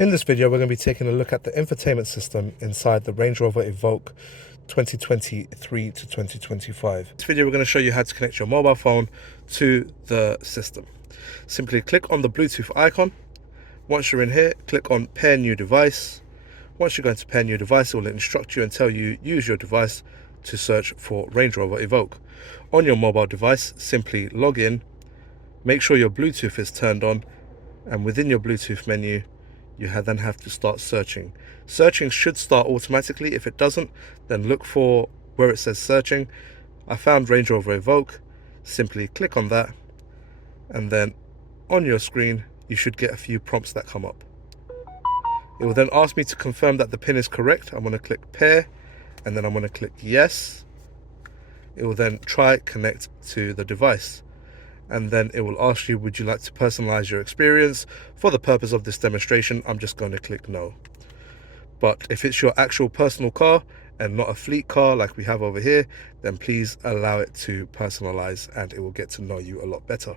In this video, we're going to be taking a look at the infotainment system inside the Range Rover Evoque 2023 to 2025. In this video, we're going to show you how to connect your mobile phone to the system. Simply click on the Bluetooth icon. Once you're in here, click on Pair New Device. Once you go into Pair New Device, it will instruct you and tell you use your device to search for Range Rover Evoque. On your mobile device, simply log in, make sure your Bluetooth is turned on, and within your Bluetooth menu, you then have to start searching. Searching should start automatically. If it doesn't, then look for where it says searching. I found Range Rover Evoque. Simply click on that, and then on your screen you should get a few prompts that come up. It will then ask me to confirm that the pin is correct. I'm going to click pair, and then I'm going to click yes. It will then try connect to the device, and then it will ask you, would you like to personalize your experience? For the purpose of this demonstration, I'm just going to click no. But if it's your actual personal car and not a fleet car like we have over here, then please allow it to personalize and it will get to know you a lot better.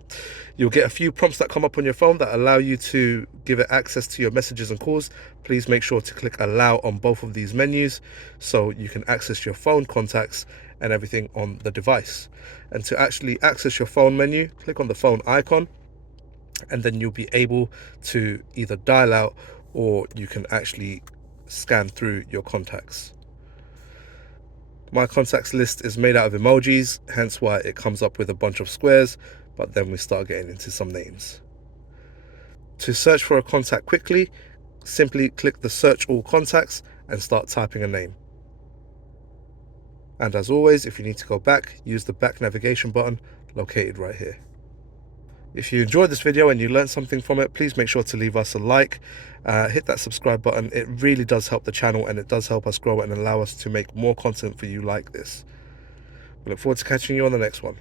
You'll get a few prompts that come up on your phone that allow you to give it access to your messages and calls. Please make sure to click allow on both of these menus so you can access your phone contacts and everything on the device. And to actually access your phone menu, click on the phone icon, and then you'll be able to either dial out or you can actually scan through your contacts. My contacts list is made out of emojis, hence why it comes up with a bunch of squares, but then we start getting into some names. To search for a contact quickly, simply click the search all contacts and start typing a name. And as always, if you need to go back, use the back navigation button located right here. If you enjoyed this video and you learned something from it, please make sure to leave us a like, hit that subscribe button. It really does help the channel and it does help us grow and allow us to make more content for you like this. We look forward to catching you on the next one.